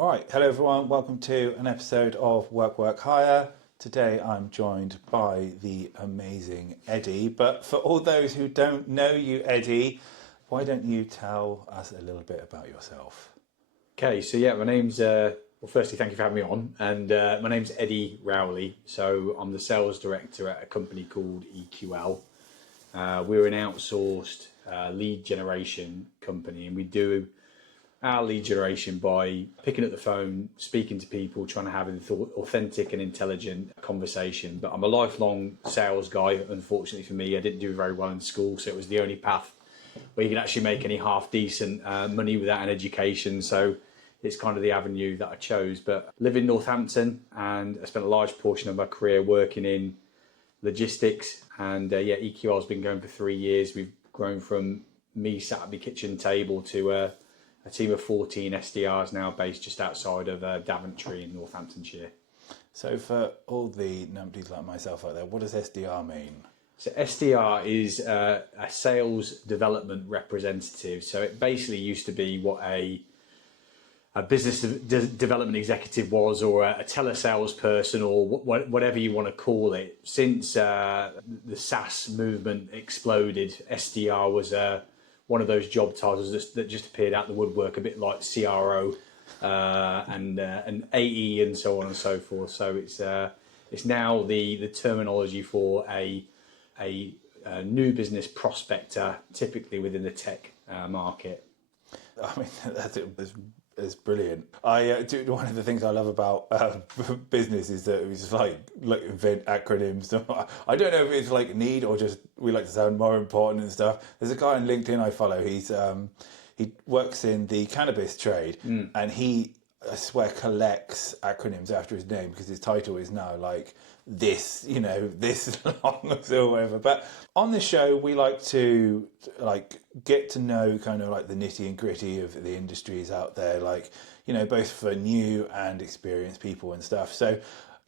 All right, hello everyone, welcome to an episode of Work, Work, Hire. Today I'm joined by the amazing Eddie, but for all those who don't know you, Eddie, why don't you tell us a little bit about yourself? Okay, so my name's, firstly, thank you for having me on, and my name's Eddie Rowley, so I'm the sales director at a company called EQL. We're an outsourced lead generation company, and we do our lead generation by picking up the phone, speaking to people, trying to have an authentic and intelligent conversation. But I'm a lifelong sales guy. Unfortunately for me, I didn't do very well in school, so it was the only path where you can actually make any half decent money without an education. So it's kind of the avenue that I chose. But I live in Northampton, and I spent a large portion of my career working in logistics. And EQL has been going for 3 years. We've grown from me sat at my kitchen table to a team of 14 SDRs now based just outside of Daventry in Northamptonshire. So for all the numpties like myself out there, what does SDR mean? So SDR is a sales development representative. So it basically used to be what a business development executive was, or a telesales person, or whatever you want to call it. Since the SaaS movement exploded, SDR was one of those job titles that just appeared out the woodwork, a bit like CRO and AE and so on and so forth. So it's now the terminology for a new business prospector, typically within the tech market. I mean, it's brilliant. One of the things I love about business is that it's like invent acronyms. I don't know if it's like need or just we like to sound more important and stuff. There's a guy on LinkedIn I follow. He works in the cannabis trade, and he, I swear, collects acronyms after his name because his title is now like this long or whatever. But on the show, we like to get to know kind of like the nitty and gritty of the industries out there, both for new and experienced people and stuff. So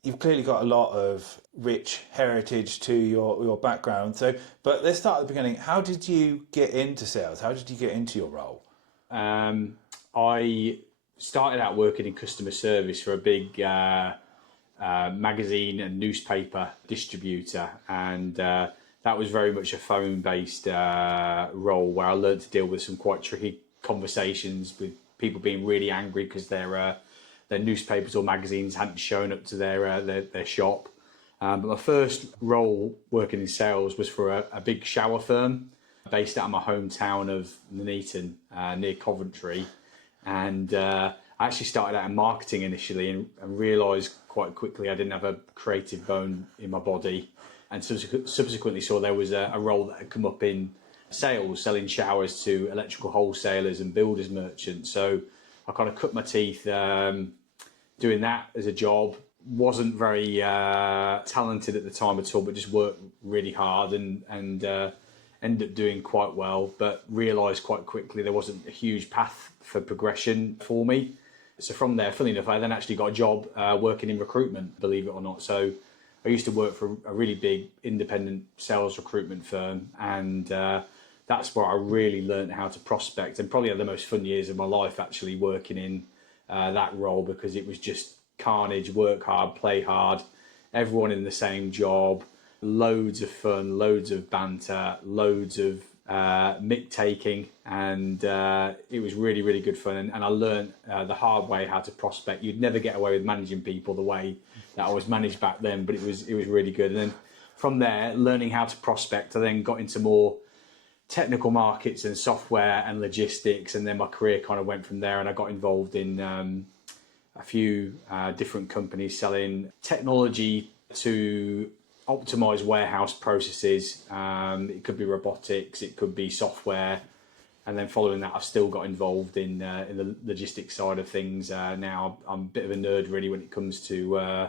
you've clearly got a lot of rich heritage to your background. So, but let's start at the beginning. How did you get into sales? How did you get into your role? I started out working in customer service for a big magazine and newspaper distributor, and that was very much a phone-based role where I learned to deal with some quite tricky conversations with people being really angry because their newspapers or magazines hadn't shown up to their shop. But my first role working in sales was for a big shower firm based out of my hometown of Nuneaton, near Coventry. And I actually started out in marketing initially and realised quite quickly I didn't have a creative bone in my body, and subsequently saw there was a role that had come up in sales, selling showers to electrical wholesalers and builders merchants. So I kind of cut my teeth doing that as a job. Wasn't very talented at the time at all, but just worked really hard and ended up doing quite well, but realised quite quickly there wasn't a huge path for progression for me. So from there, funny enough, I then actually got a job working in recruitment, believe it or not. So I used to work for a really big independent sales recruitment firm, and that's where I really learned how to prospect, and probably had the most fun years of my life actually working in that role, because it was just carnage, work hard, play hard, everyone in the same job, loads of fun, loads of banter, loads of mick taking, and it was really, really good fun. And I learned the hard way how to prospect. You'd never get away with managing people the way that I was managed back then, but it was really good. And then from there, learning how to prospect, I then got into more technical markets and software and logistics, and then my career kind of went from there, and I got involved in a few different companies selling technology to optimize warehouse processes. It could be robotics, it could be software, and then following that I've still got involved in the logistics side of things. Now I'm a bit of a nerd really when it comes to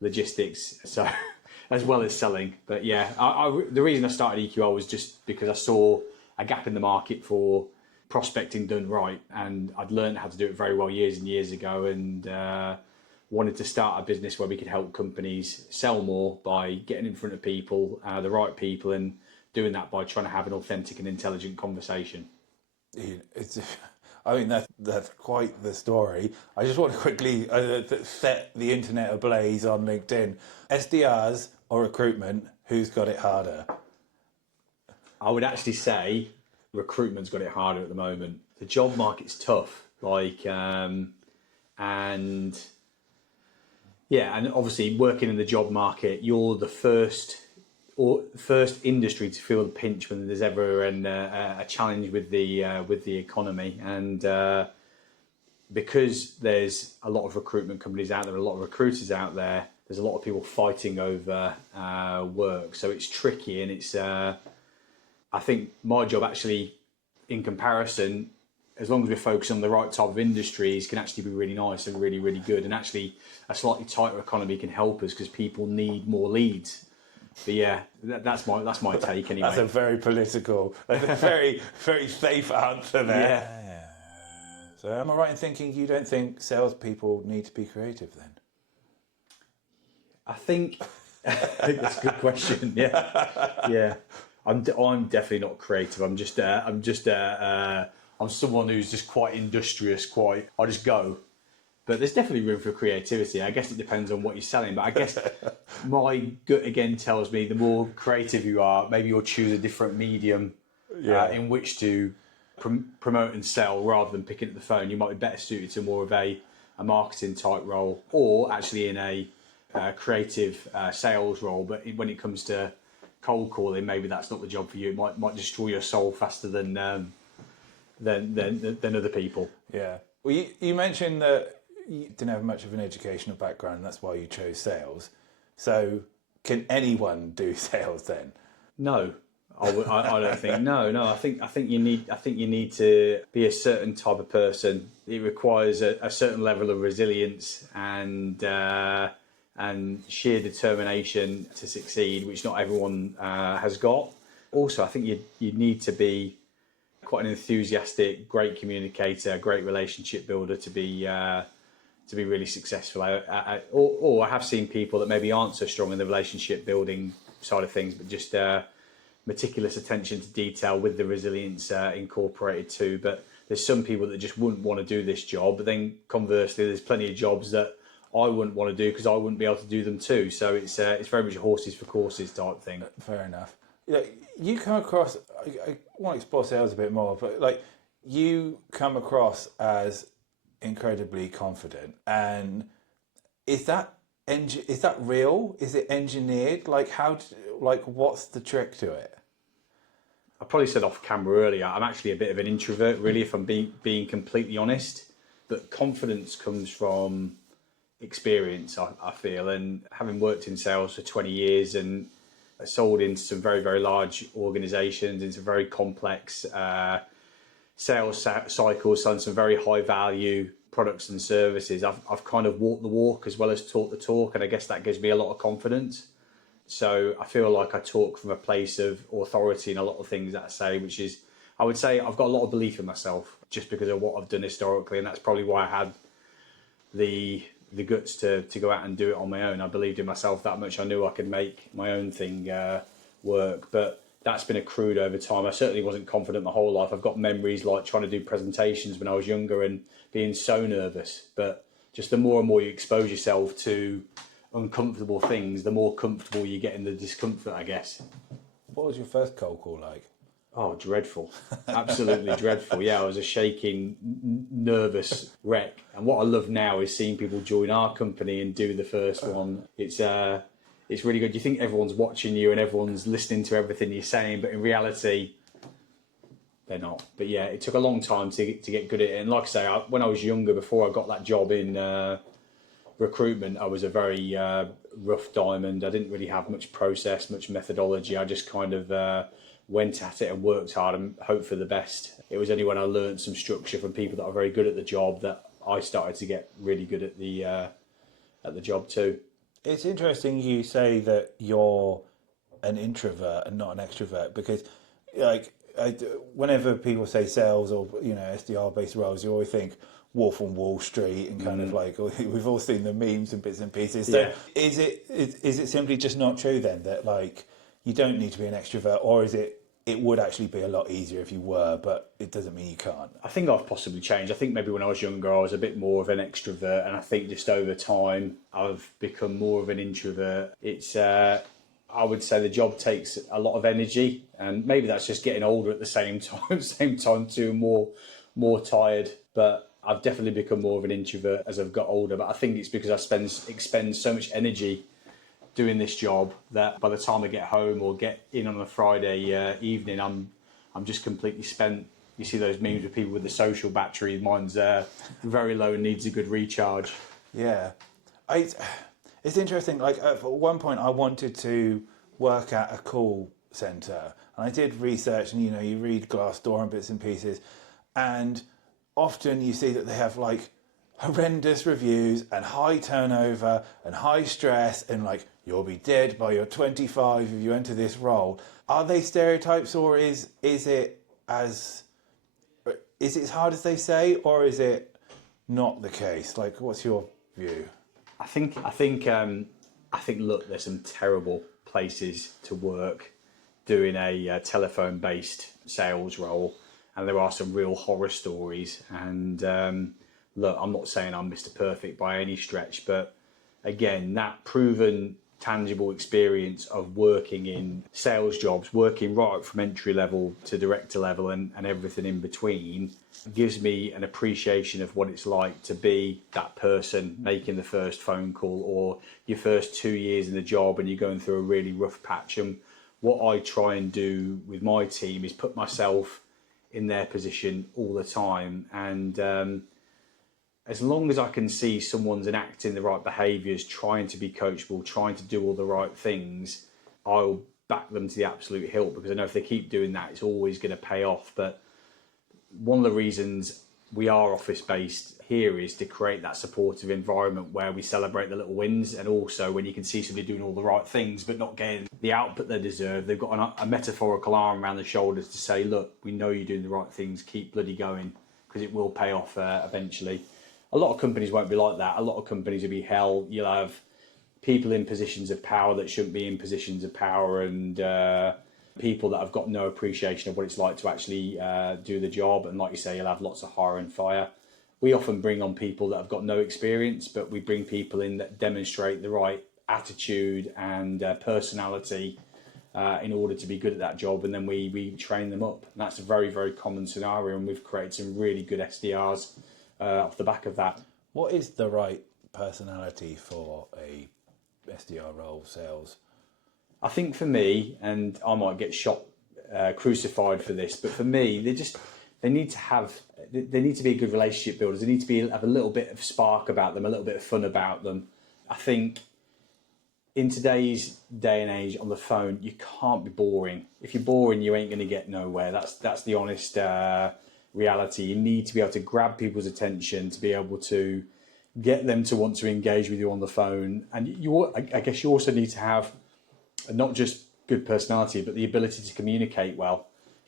logistics, so as well as selling. But the reason I started EQL was just because I saw a gap in the market for prospecting done right, and I'd learned how to do it very well years and years ago, and wanted to start a business where we could help companies sell more by getting in front of people, the right people, and doing that by trying to have an authentic and intelligent conversation. I mean, that's quite the story. I just want to quickly set the internet ablaze on LinkedIn. SDRs or recruitment, who's got it harder? I would actually say recruitment's got it harder at the moment. The job market's tough, and obviously working in the job market, you're the first industry to feel the pinch when there's ever a challenge with the economy, and because there's a lot of recruitment companies out there, a lot of recruiters out there, there's a lot of people fighting over work, so it's tricky, and it's I think my job actually, in comparison, as long as we're focused on the right type of industries, can actually be really nice and really, really good. And actually, a slightly tighter economy can help us because people need more leads. But yeah, that's my take anyway. That's a very political, very, very safe answer there. Yeah. So am I right in thinking you don't think salespeople need to be creative then? I think that's a good question. Yeah. I'm definitely not creative. I'm someone who's just quite industrious. I just go. But there's definitely room for creativity. I guess it depends on what you're selling. But I guess my gut again tells me the more creative you are, maybe you'll choose a different medium in which to promote and sell rather than picking up the phone. You might be better suited to more of a marketing type role, or actually in a creative sales role. But when it comes to cold calling, maybe that's not the job for you. It might destroy your soul faster than other people. Yeah. Well, you mentioned that you didn't have much of an educational background, and that's why you chose sales. So, can anyone do sales then? No, I don't think. No. I think you need to be a certain type of person. It requires a certain level of resilience and sheer determination to succeed, which not everyone has got. Also, I think you need to be quite an enthusiastic, great communicator, great relationship builder to be really successful. Or I have seen people that maybe aren't so strong in the relationship building side of things, but just meticulous attention to detail with the resilience incorporated too. But there's some people that just wouldn't want to do this job. But then conversely, there's plenty of jobs that I wouldn't want to do because I wouldn't be able to do them too. So it's very much a horses for courses type thing. Fair enough. You come across, I want to explore sales a bit more, but you come across as incredibly confident. And is that real? Is it engineered? What's the trick to it? I probably said off camera earlier, I'm actually a bit of an introvert, really, if I'm being completely honest. But confidence comes from experience, I feel, and having worked in sales for 20 years and sold into some very, very large organizations, into very complex sales cycles, selling some very high value products and services. I've kind of walked the walk as well as taught the talk, and I guess that gives me a lot of confidence. So I feel like I talk from a place of authority in a lot of things that I say, which is, I would say I've got a lot of belief in myself just because of what I've done historically, and that's probably why I had the guts to go out and do it on my own. I believed in myself that much. I knew I could make my own thing work, but that's been accrued over time. I certainly wasn't confident my whole life. I've got memories like trying to do presentations when I was younger and being so nervous, but just the more and more you expose yourself to uncomfortable things, the more comfortable you get in the discomfort, I guess. What was your first cold call like? Oh, dreadful. Absolutely dreadful. Yeah, I was a shaking, nervous wreck. And what I love now is seeing people join our company and do the first one. It's really good. You think everyone's watching you and everyone's listening to everything you're saying, but in reality, they're not. But yeah, it took a long time to get good at it. And like I say, when I was younger, before I got that job in recruitment, I was a very rough diamond. I didn't really have much process, much methodology. I just kind of went at it and worked hard and hoped for the best. It was only when I learned some structure from people that are very good at the job that I started to get really good at the job too. It's interesting you say that you're an introvert and not an extrovert, because whenever people say sales or SDR based roles, you always think Wolf on Wall Street and kind of we've all seen the memes and bits and pieces. So Yeah. Is it simply just not true then that you don't need to be an extrovert, or is it it would actually be a lot easier if you were, but it doesn't mean you can't. I think I've possibly changed. I think maybe when I was younger, I was a bit more of an extrovert, and I think just over time, I've become more of an introvert. It's, I would say the job takes a lot of energy, and maybe that's just getting older at the same time too, more tired. But I've definitely become more of an introvert as I've got older. But I think it's because I expend so much energy doing this job that by the time I get home or get in on a Friday evening, I'm just completely spent. You see those memes with people with the social battery. Mine's very low and needs a good recharge. Yeah, it's interesting. Like at one point, I wanted to work at a call center, and I did research, and you read Glassdoor and bits and pieces, and often you see that they have like horrendous reviews and high turnover and high stress, and like you'll be dead by your 25 if you enter this role. Are they stereotypes, or is it as hard as they say, or is it not the case? Like, what's your view? I think. Look, there's some terrible places to work doing a telephone-based sales role, and there are some real horror stories. And look, I'm not saying I'm Mr. Perfect by any stretch, but again, that proven, tangible experience of working in sales jobs, working right up from entry level to director level and everything in between, gives me an appreciation of what it's like to be that person making the first phone call, or your first 2 years in the job and you're going through a really rough patch. And what I try and do with my team is put myself in their position all the time. And as long as I can see someone's enacting the right behaviours, trying to be coachable, trying to do all the right things, I'll back them to the absolute hilt, because I know if they keep doing that, it's always going to pay off. But one of the reasons we are office-based here is to create that supportive environment where we celebrate the little wins, and also when you can see somebody doing all the right things but not getting the output they deserve, they've got a metaphorical arm around the shoulders to say, look, we know you're doing the right things, keep bloody going, because it will pay off eventually. A lot of companies won't be like that. A lot of companies will be hell. You'll have people in positions of power that shouldn't be in positions of power, and people that have got no appreciation of what it's like to actually do the job. And like you say, you'll have lots of hire and fire. We often bring on people that have got no experience, but we bring people in that demonstrate the right attitude and personality in order to be good at that job. And then we train them up. And that's a very, very common scenario. And we've created some really good SDRs off the back of that. What is the right personality for a SDR role, sales? I think for me, and I might get crucified for this, but for me, they need to be good relationship builders. They need to have a little bit of spark about them, a little bit of fun about them. I think in today's day and age on the phone, you can't be boring. If you're boring, you ain't going to get nowhere. That's the honest reality. You need to be able to grab people's attention, to be able to get them to want to engage with you on the phone. And I guess you also need to have not just good personality, but the ability to communicate well.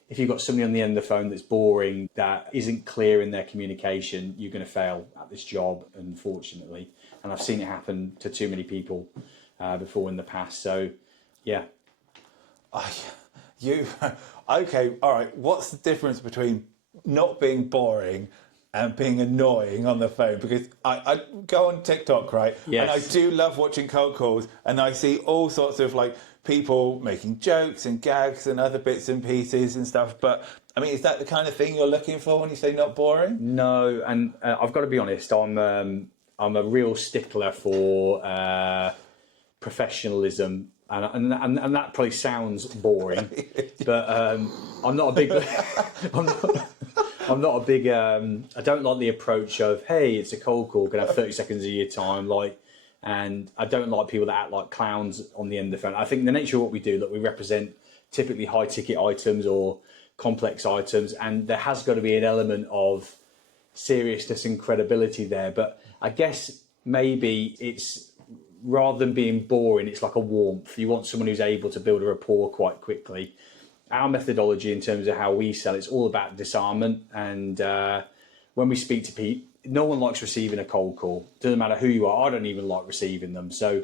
If you've got somebody on the end of the phone that's boring, that isn't clear in their communication, you're going to fail at this job, unfortunately. And I've seen it happen to too many people before in the past. So, yeah. Okay, all right. What's the difference between not being boring and being annoying on the phone? Because I go on TikTok, right? Yes. And I do love watching cold calls, and I see all sorts of like people making jokes and gags and other bits and pieces and stuff. But I mean, is that the kind of thing you're looking for when you say not boring? No, and I've got to be honest. I'm a real stickler for professiononalism. And that probably sounds boring, but I'm not a big. I'm not a big. I don't like the approach of, hey, it's a cold call, can I have 30 seconds of your time, and I don't like people that act like clowns on the end of the phone. I think the nature of what we do, we represent typically high ticket items or complex items, and there has got to be an element of seriousness and credibility there. But I guess maybe it's, rather than being boring, it's like a warmth. You want someone who's able to build a rapport quite quickly. Our methodology in terms of how we sell, it's all about disarmament. And when we speak to people, no one likes receiving a cold call. Doesn't matter who you are. I don't even like receiving them. So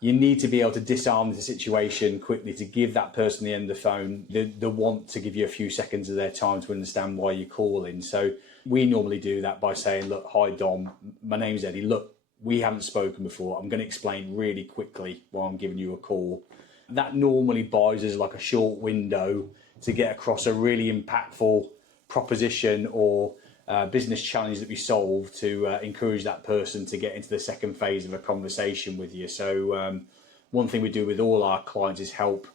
you need to be able to disarm the situation quickly to give that person the end of the phone the want to give you a few seconds of their time to understand why you're calling. So we normally do that by saying, look, hi Dom, my name's Eddie. Look, we haven't spoken before. I'm going to explain really quickly why I'm giving you a call. That normally buys us like a short window to get across a really impactful proposition or business challenge that we solve to encourage that person to get into the second phase of a conversation with you. So one thing we do with all our clients is help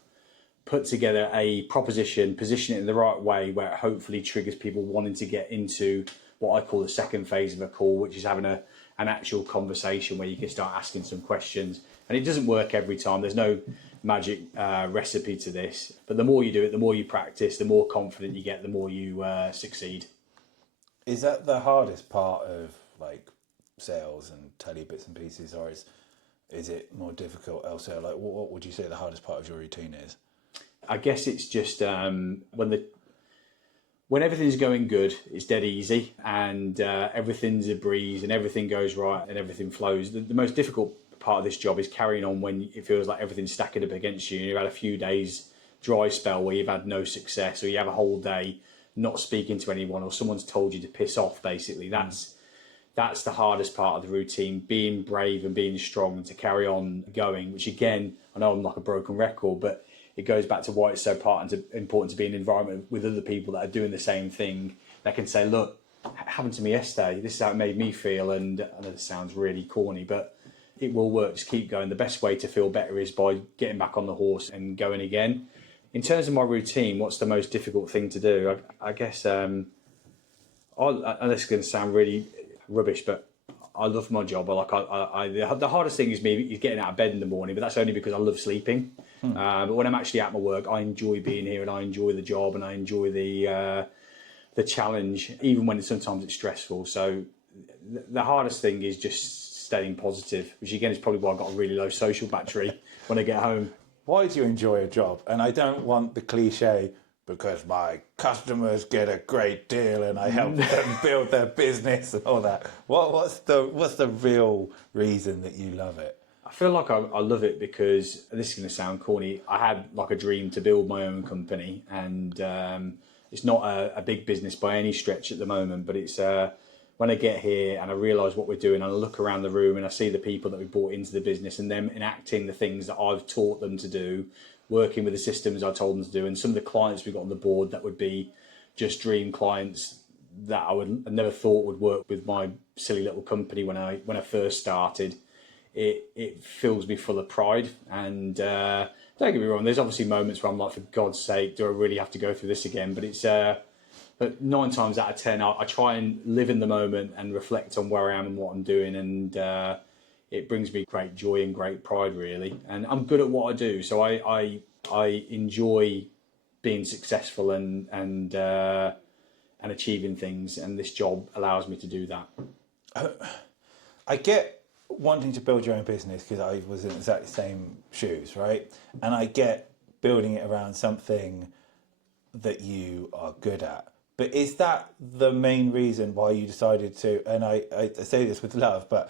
put together a proposition, position it in the right way where it hopefully triggers people wanting to get into what I call the second phase of a call, which is having an actual conversation where you can start asking some questions. And it doesn't work every time. There's no magic recipe to this. But the more you do it, the more you practice, the more confident you get, the more you succeed. Is that the hardest part of like sales and tele bits and pieces, or is it more difficult elsewhere? Like, what would you say the hardest part of your routine is? I guess it's just when everything's going good, it's dead easy, and everything's a breeze, and everything goes right, and everything flows. The most difficult part of this job is carrying on when it feels like everything's stacking up against you, and you've had a few days dry spell where you've had no success, or you have a whole day not speaking to anyone, or someone's told you to piss off. Basically, that's the hardest part of the routine, being brave and being strong and to carry on going, which again, I know I'm like a broken record, but it goes back to why it's so important to be in an environment with other people that are doing the same thing, that can say, look, it happened to me yesterday, this is how it made me feel. And I know this sounds really corny, but it will work. Just keep going. The best way to feel better is by getting back on the horse and going again. In terms of my routine, what's the most difficult thing to do? I guess, and this is going to sound really rubbish, but I love my job. The hardest thing is getting out of bed in the morning, but that's only because I love sleeping. But when I'm actually at my work, I enjoy being here and I enjoy the job and I enjoy the challenge, even when sometimes it's stressful. So the hardest thing is just staying positive, which again is probably why I've got a really low social battery when I get home. Why do you enjoy a job? And I don't want the cliche, because my customers get a great deal and I help them build their business and all that. What's the real reason that you love it? I feel like I love it because, and this is going to sound corny, I had like a dream to build my own company, and it's not a big business by any stretch at the moment, but it's when I get here and I realise what we're doing and I look around the room and I see the people that we brought into the business and them enacting the things that I've taught them to do, working with the systems I told them to do, and some of the clients we got on the board that would be just dream clients that I never thought would work with my silly little company when I first started. It fills me full of pride, and don't get me wrong, there's obviously moments where I'm like, for God's sake, do I really have to go through this again? But it's but 9 times out of 10, I try and live in the moment and reflect on where I am and what I'm doing, and it brings me great joy and great pride, really. And I'm good at what I do, so I enjoy being successful and achieving things, and this job allows me to do that. I get wanting to build your own business because I was in the exact same shoes, right? And I get building it around something that you are good at. But is that the main reason why you decided to, and I say this with love, but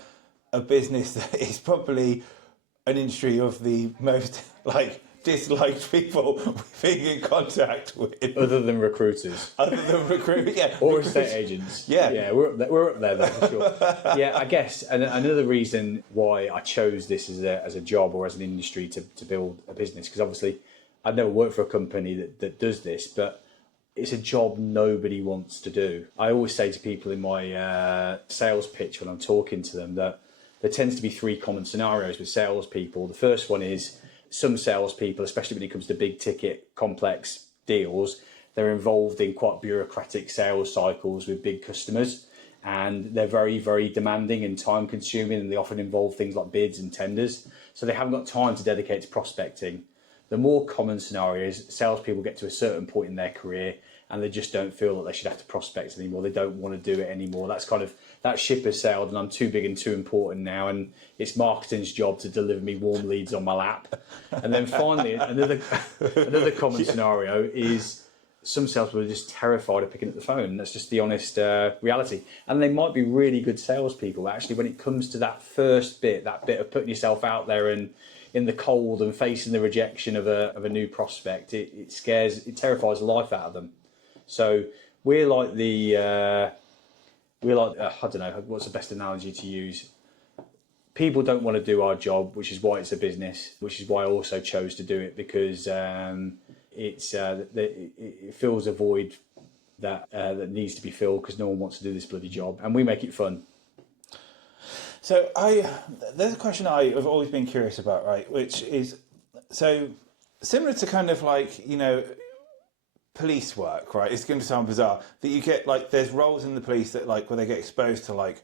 a business that is probably an industry of the most disliked people being in contact with, other than recruiters, yeah, or estate agents, yeah, we're up there though, for sure. Yeah, I guess, and another reason why I chose this as a job or as an industry to build a business, because obviously I've never worked for a company that does this, but it's a job nobody wants to do. I always say to people in my sales pitch when I'm talking to them that there tends to be 3 common scenarios with salespeople. The first one is some salespeople, especially when it comes to big ticket, complex deals, they're involved in quite bureaucratic sales cycles with big customers, and they're very, very demanding and time consuming, and they often involve things like bids and tenders. So they haven't got time to dedicate to prospecting. The more common scenario is salespeople get to a certain point in their career and they just don't feel that they should have to prospect anymore. They don't want to do it anymore. That's that ship has sailed and I'm too big and too important now, and it's marketing's job to deliver me warm leads on my lap. And then finally, another common scenario is some salespeople are just terrified of picking up the phone. That's just the honest reality. And they might be really good salespeople. Actually, when it comes to that first bit, that bit of putting yourself out there and in the cold and facing the rejection of a new prospect, it terrifies the life out of them. So we're like I don't know, what's the best analogy to use? People don't want to do our job, which is why it's a business, which is why I also chose to do it, because it fills a void that needs to be filled, because no one wants to do this bloody job, and we make it fun. So there's a question I've always been curious about, right? Which is, so similar to kind of like, you know, police work, right? It's going to sound bizarre that you get like, there's roles in the police that like, where they get exposed to like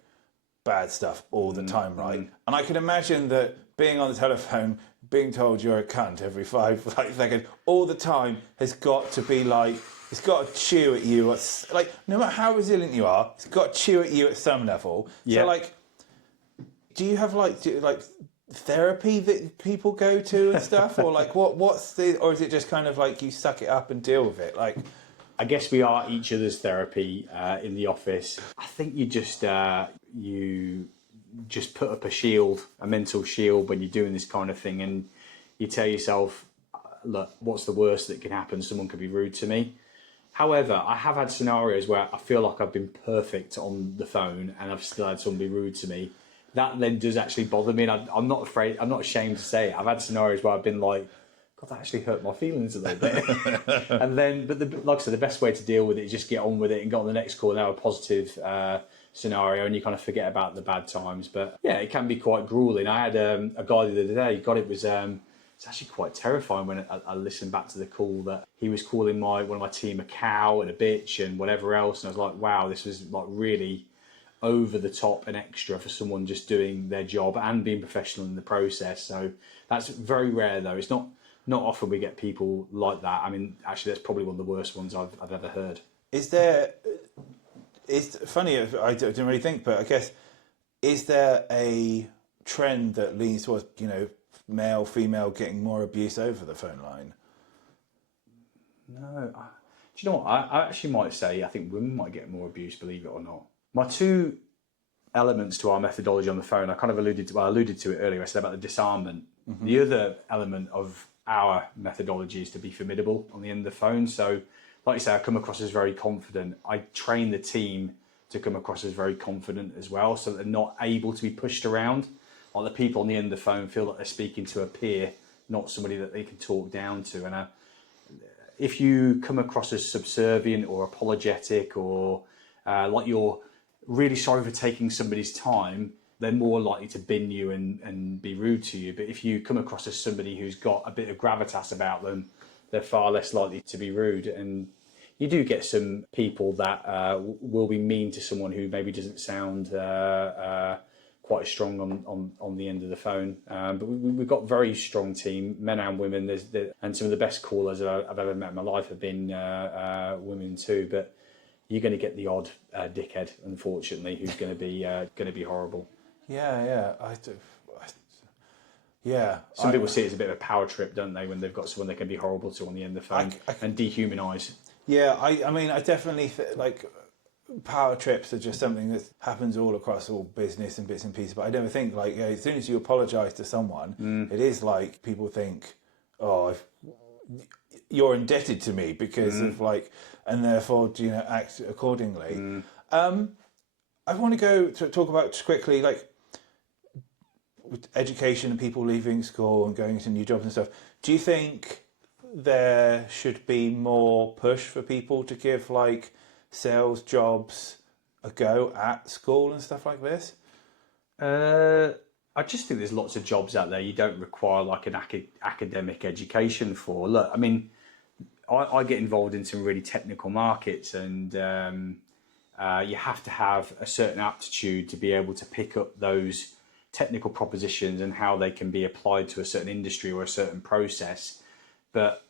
bad stuff all the time, right? And I can imagine that being on the telephone, being told you're a cunt every 5 seconds all the time has got to be like, it's got to chew at you. Like, no matter how resilient you are, it's got to chew at you at some level. Yeah. So like, do you have like therapy that people go to and stuff, or like or is it just kind of like you suck it up and deal with it? Like, I guess we are each other's therapy in the office. I think you just put up a mental shield when you're doing this kind of thing, and you tell yourself, look, what's the worst that can happen? Someone could be rude to me. However, I have had scenarios where I feel like I've been perfect on the phone and I've still had someone be rude to me. That then does actually bother me, and I'm not ashamed to say it. I've had scenarios where I've been like, God, that actually hurt my feelings a little bit. And then, like I said, the best way to deal with it is just get on with it and get on the next call and have a positive scenario, and you kind of forget about the bad times. But yeah, it can be quite grueling. I had a guy the other day, it's actually quite terrifying when I listened back to the call, that he was calling one of my team a cow and a bitch and whatever else. And I was like, wow, this was like really over the top and extra for someone just doing their job and being professional in the process. So that's very rare, though. It's not often we get people like that. I mean, actually, that's probably one of the worst ones I've ever heard. It's funny, I didn't really think, but I guess, is there a trend that leans towards, you know, male, female getting more abuse over the phone line? No. Do you know what? I actually might say, I think women might get more abuse, believe it or not. My two elements to our methodology on the phone, I kind of alluded to it earlier. I said about the disarmament. Mm-hmm. The other element of our methodology is to be formidable on the end of the phone. So, like you say, I come across as very confident. I train the team to come across as very confident as well, so that they're not able to be pushed around. Like the people on the end of the phone feel like they're speaking to a peer, not somebody that they can talk down to. And if you come across as subservient or apologetic, or like you're really sorry for taking somebody's time, they're more likely to bin you and be rude to you. But if you come across as somebody who's got a bit of gravitas about them, they're far less likely to be rude. And you do get some people that will be mean to someone who maybe doesn't sound quite strong on the end of the phone. But we've got a very strong team, men and women. And some of the best callers I've ever met in my life have been women too. But you're going to get the odd dickhead, unfortunately, who's going to be horrible. Yeah, I do. Yeah. Some people see it as a bit of a power trip, don't they, when they've got someone they can be horrible to on the end of the phone and dehumanise. Yeah, I mean, I definitely like power trips are just something that happens all across all business and bits and pieces. But I never think like, as soon as you apologise to someone, it is like people think, oh, you're indebted to me because of like, and therefore, you know, act accordingly. I want to go to talk about just quickly, like, with education and people leaving school and going into new jobs and stuff. Do you think there should be more push for people to give like sales jobs a go at school and stuff like this? I just think there's lots of jobs out there you don't require like an academic education for. Look, I mean, I get involved in some really technical markets, and you have to have a certain aptitude to be able to pick up those technical propositions and how they can be applied to a certain industry or a certain process. But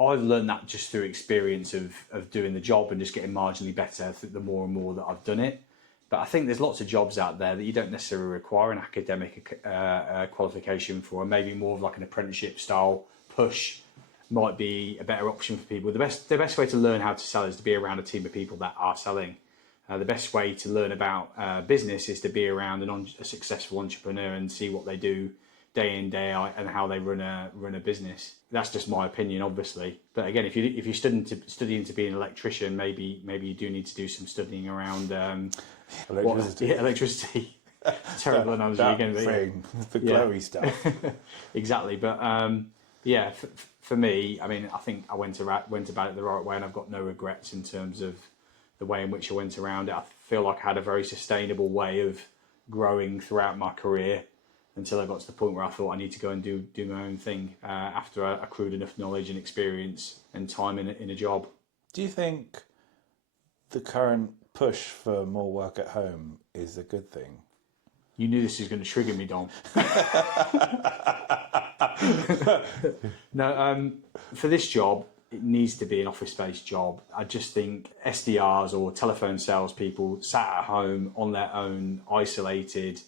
I've learned that just through experience of doing the job and just getting marginally better the more and more that I've done it. But I think there's lots of jobs out there that you don't necessarily require an academic qualification for, and maybe more of like an apprenticeship style push might be a better option for people. The best way to learn how to sell is to be around a team of people that are selling. The best way to learn about business is to be around a successful entrepreneur and see what they do day in, day out, and how they run a business. That's just my opinion, obviously. But again, if you're studying to be an electrician, maybe you do need to do some studying around electricity. Terrible analogy again. The glowy stuff. Exactly, but for me, I mean, I think I went about it the right way, and I've got no regrets in terms of the way in which I went around it. I feel like I had a very sustainable way of growing throughout my career until I got to the point where I thought I need to go and do my own thing after I accrued enough knowledge and experience and time in a job. Do you think the current push for more work at home is a good thing? You knew this was going to trigger me, Dom. No, for this job, it needs to be an office-based job. I just think SDRs or telephone salespeople sat at home on their own, isolated,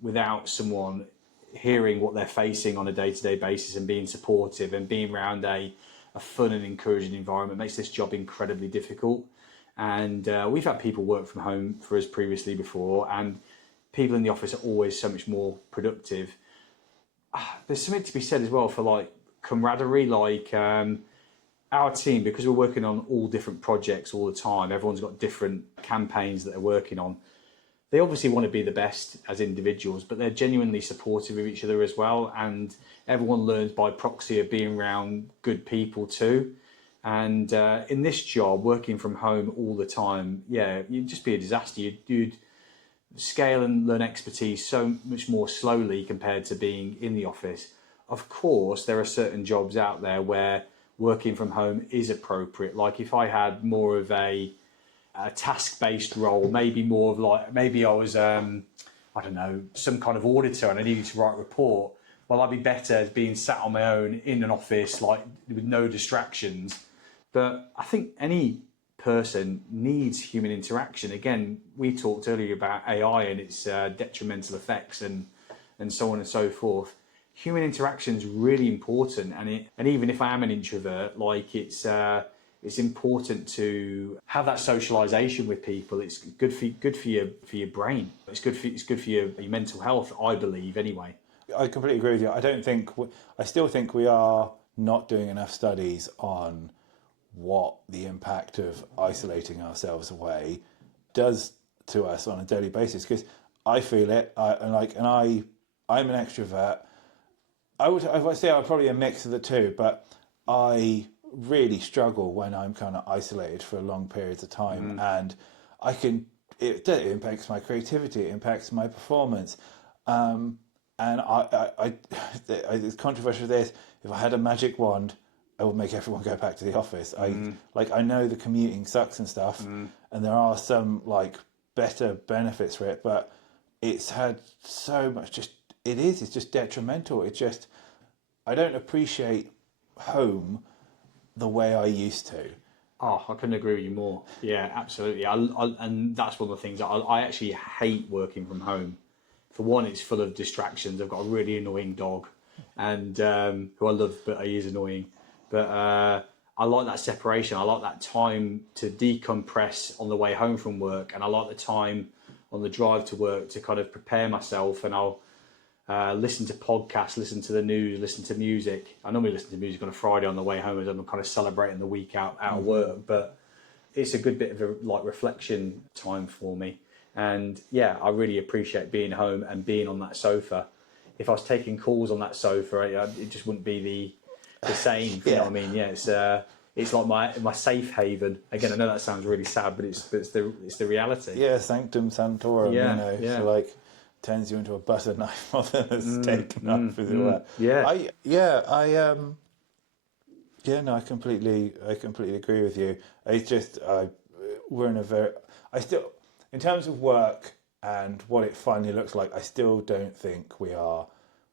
without someone hearing what they're facing on a day-to-day basis and being supportive and being around a fun and encouraging environment makes this job incredibly difficult. And we've had people work from home for us previously before, and people in the office are always so much more productive. There's something to be said as well for like camaraderie, like our team, because we're working on all different projects all the time. Everyone's got different campaigns that they're working on. They obviously want to be the best as individuals, but they're genuinely supportive of each other as well. And everyone learns by proxy of being around good people too. And in this job, working from home all the time, you'd just be a disaster. You'd scale and learn expertise so much more slowly compared to being in the office. Of course, there are certain jobs out there where working from home is appropriate. Like if I had more of a task-based role, maybe more of like, maybe I was, I don't know, some kind of auditor and I needed to write a report. Well, I'd be better being sat on my own in an office, like with no distractions. But I think any person needs human interaction. Again, we talked earlier about AI and its detrimental effects and so on and so forth. Human interaction is really important, and even if I am an introvert, like it's important to have that socialization with people. It's good for your brain. It's good for your mental health, I believe, anyway. I completely agree with you. I still think we are not doing enough studies on what the impact of isolating ourselves away does to us on a daily basis, because I feel it. I'm an extrovert. I would say I'm probably a mix of the two, but I really struggle when I'm kind of isolated for long periods of time, and it impacts my creativity, it impacts my performance, and it's controversial. This, if I had a magic wand, I would make everyone go back to the office. I know the commuting sucks and stuff, and there are some like better benefits for it, but it's had so much it's just detrimental. I don't appreciate home the way I used to. Oh, I couldn't agree with you more. Yeah, absolutely. And that's one of the things I actually hate working from home. For one, it's full of distractions. I've got a really annoying dog, and who I love, but he is annoying. But I like that separation. I like that time to decompress on the way home from work, and I like the time on the drive to work to kind of prepare myself. And I'll listen to podcasts, listen to the news, listen to music. I normally listen to music on a Friday on the way home as I'm kind of celebrating the week out of work. But it's a good bit of a reflection time for me. And yeah, I really appreciate being home and being on that sofa. If I was taking calls on that sofa, it just wouldn't be the same. You know what I mean? Yeah, it's like my safe haven. Again, I know that sounds really sad, but it's the reality. Yeah, sanctum sanctorum. Yeah, So like turns you into a butter knife more than a steak knife, as it were. I completely agree with you. It's just we're in a very. I still, in terms of work and what it finally looks like, I still don't think we are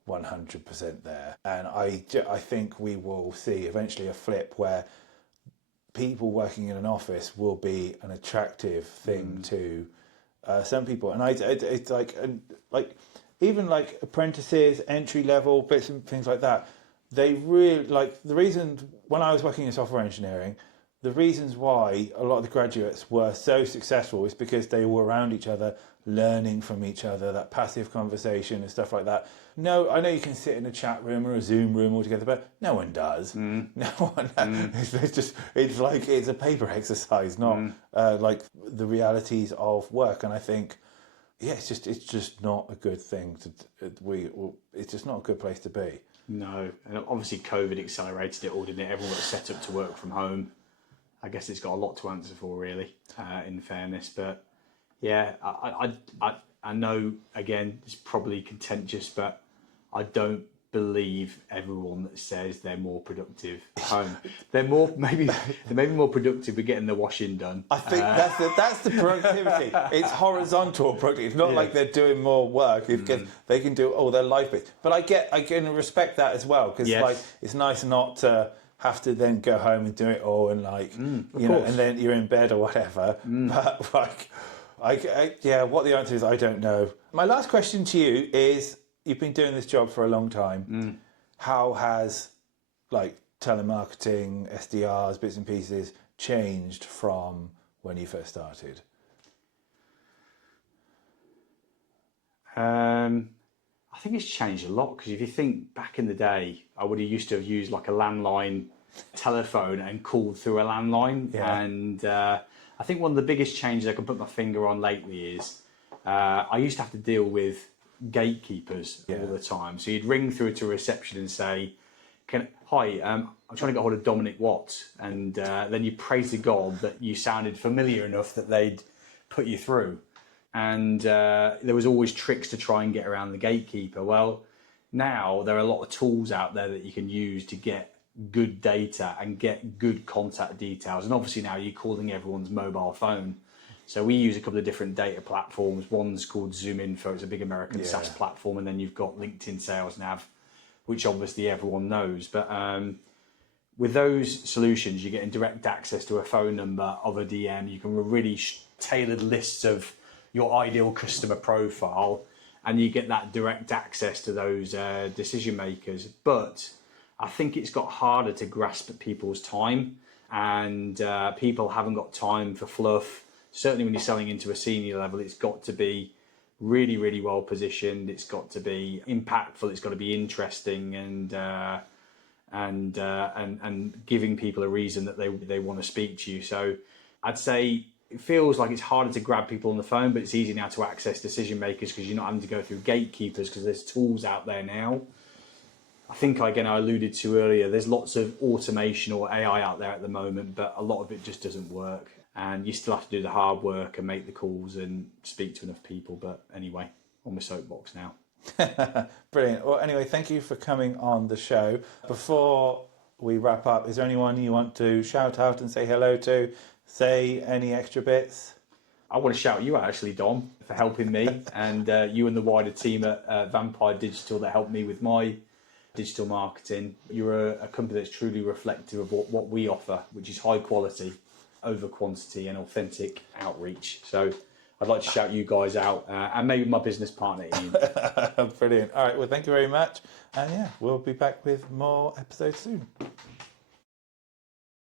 100% there. And I think we will see eventually a flip where people working in an office will be an attractive thing to some people. And it's like even like apprentices, entry level bits and things like that. They really like the reason when I was working in software engineering, the reasons why a lot of the graduates were so successful is because they were around each other, learning from each other, that passive conversation and stuff like that. No, I know you can sit in a chat room or a Zoom room all together, but no one does. No one. It's like it's a paper exercise, not like the realities of work. And I think, yeah, it's just not a good thing it's just not a good place to be. No, and obviously COVID accelerated it all, didn't it? Everyone got set up to work from home. I guess it's got a lot to answer for, really, in fairness. But yeah, I know, again, it's probably contentious, but I don't believe everyone that says they're more productive at home. They're maybe more productive with getting the washing done. I think that's the productivity. It's horizontal productivity. It's not like they're doing more work. They can do all their life bits. But I can respect that as well, because like it's nice not to have to then go home and do it all and and then you're in bed or whatever. But like, what the answer is, I don't know. My last question to you is: you've been doing this job for a long time. How has like telemarketing, SDRs, bits and pieces changed from when you first started? I think it's changed a lot, because if you think back in the day, I would have used to have used like a landline telephone and called through a landline. Yeah. And I think one of the biggest changes I can put my finger on lately is I used to have to deal with gatekeepers all the time. So you'd ring through to a reception and say, "Hi, I'm trying to get hold of Dominic Watts," and then you praise to God that you sounded familiar enough that they'd put you through. And there was always tricks to try and get around the gatekeeper. Well, now there are a lot of tools out there that you can use to get good data and get good contact details. And obviously now you're calling everyone's mobile phone. So we use a couple of different data platforms. One's called ZoomInfo. It's a big American SaaS platform. And then you've got LinkedIn Sales Nav, which obviously everyone knows. But with those solutions, you're getting direct access to a phone number of a DM. You can really tailored lists of your ideal customer profile, and you get that direct access to those decision makers. But I think it's got harder to grasp at people's time, and people haven't got time for fluff. Certainly when you're selling into a senior level, it's got to be really, really well positioned. It's got to be impactful. It's got to be interesting, and giving people a reason that they want to speak to you. So I'd say it feels like it's harder to grab people on the phone, but it's easy now to access decision makers because you're not having to go through gatekeepers, because there's tools out there now. I think, again, I alluded to earlier, there's lots of automation or AI out there at the moment, but a lot of it just doesn't work. And you still have to do the hard work and make the calls and speak to enough people. But anyway, on my soapbox now. Brilliant. Well, anyway, thank you for coming on the show. Before we wrap up, is there anyone you want to shout out and say hello to? Say any extra bits? I want to shout you out, actually, Dom, for helping me, and you and the wider team at Vampire Digital that helped me with my digital marketing. You're a company that's truly reflective of what we offer, which is high quality over quantity and authentic outreach. So I'd like to shout you guys out, and maybe my business partner, Ian. Brilliant. All right, well, thank you very much. And yeah, we'll be back with more episodes soon.